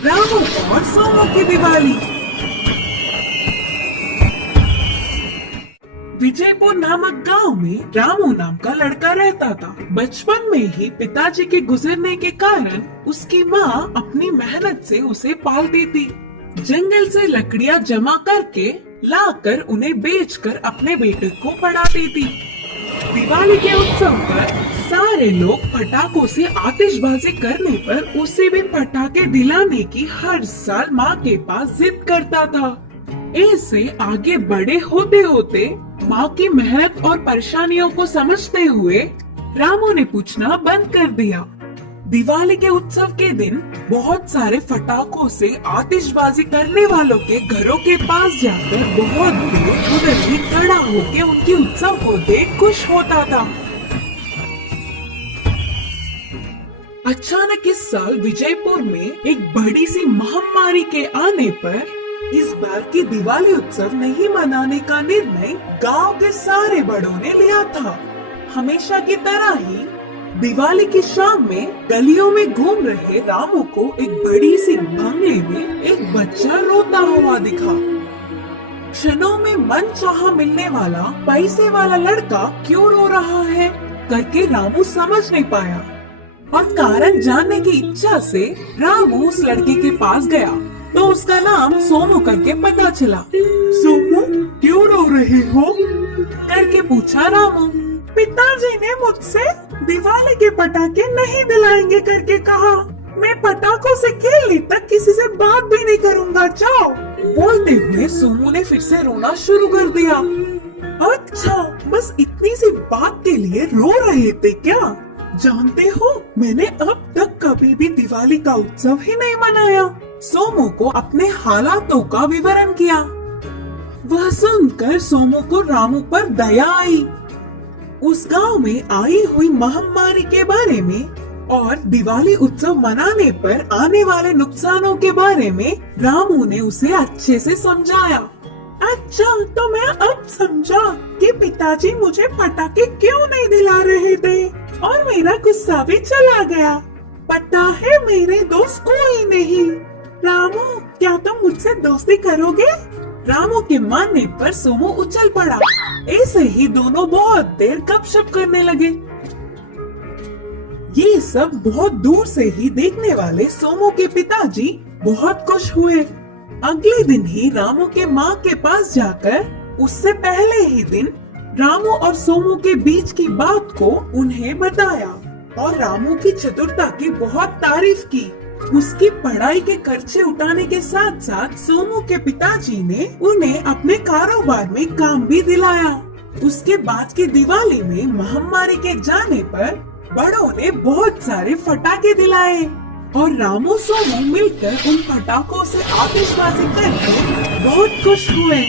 रामू और सोमू की दिवाली। विजयपुर नामक गांव में रामू नाम का लड़का रहता था। बचपन में ही पिताजी के गुजरने के कारण उसकी माँ अपनी मेहनत से उसे पालती थी। जंगल से लकड़ियाँ जमा करके लाकर उन्हें बेचकर अपने बेटे को पढ़ाती थी। दिवाली के उत्सव पर सारे लोग पटाखों से आतिशबाजी करने पर उसे भी पटाखे दिलाने की हर साल माँ के पास जिद करता था। ऐसे आगे बड़े होते होते माँ की मेहनत और परेशानियों को समझते हुए रामू ने पूछना बंद कर दिया। दिवाली के उत्सव के दिन बहुत सारे पटाखों से आतिशबाजी करने वालों के घरों के पास जाकर बहुत देर उधर ही खड़ा होकर उनके उत्सव को देख खुश होता था। अचानक इस साल विजयपुर में एक बड़ी सी महामारी के आने पर इस बार की दिवाली उत्सव नहीं मनाने का निर्णय गांव के सारे बड़ों ने लिया था। हमेशा की तरह ही दिवाली की शाम में गलियों में घूम रहे रामू को एक बड़ी सी बंगले में एक बच्चा रोता हुआ दिखा। क्षणों में मन चाहा मिलने वाला पैसे वाला लड़का क्यों रो रहा है करके रामू समझ नहीं पाया और कारण जानने की इच्छा से रामू उस लड़के के पास गया तो उसका नाम सोमू करके पता चला। सोमू क्यों रो रहे हो करके पूछा रामू। पिताजी ने मुझसे दिवाली के पटाखे नहीं दिलाएंगे करके कहा। मैं पटाखों से खेलने तक किसी से बात भी नहीं करूंगा, जाओ। बोलते हुए सोमू ने फिर से रोना शुरू कर दिया। अच्छा, बस इतनी सी बात के लिए रो रहे थे क्या? जानते हो, मैंने अब तक कभी भी दिवाली का उत्सव ही नहीं मनाया। सोमू को अपने हालातों का विवरण किया। वह सुनकर सोमू को रामू पर दया आई। उस गांव में आई हुई महामारी के बारे में और दिवाली उत्सव मनाने पर आने वाले नुकसानों के बारे में रामू ने उसे अच्छे से समझाया। अच्छा, तो मैं अब समझा कि पिताजी मुझे पटाखे क्यों नहीं दिला रहे थे और मेरा गुस्सा भी चला गया। पता है मेरे दोस्त कोई नहीं। रामू, क्या तुम मुझसे दोस्ती करोगे? रामू के मानने पर सोमू उछल पड़ा। ऐसे ही दोनों बहुत देर गपशप करने लगे। ये सब बहुत दूर से ही देखने वाले सोमू के पिताजी बहुत खुश हुए। अगले दिन ही रामू के माँ के पास जाकर उससे पहले ही दिन रामू और सोमू के बीच की बात को उन्हें बताया और रामू की चतुरता की बहुत तारीफ की। उसकी पढ़ाई के खर्चे उठाने के साथ साथ सोमू के पिताजी ने उन्हें अपने कारोबार में काम भी दिलाया। उसके बाद की दिवाली में महामारी के जाने पर बड़ों ने बहुत सारे पटाखे दिलाए और रामू सोमू मिलकर उन पटाखों से आतिशबाजी करके बहुत खुश हुए।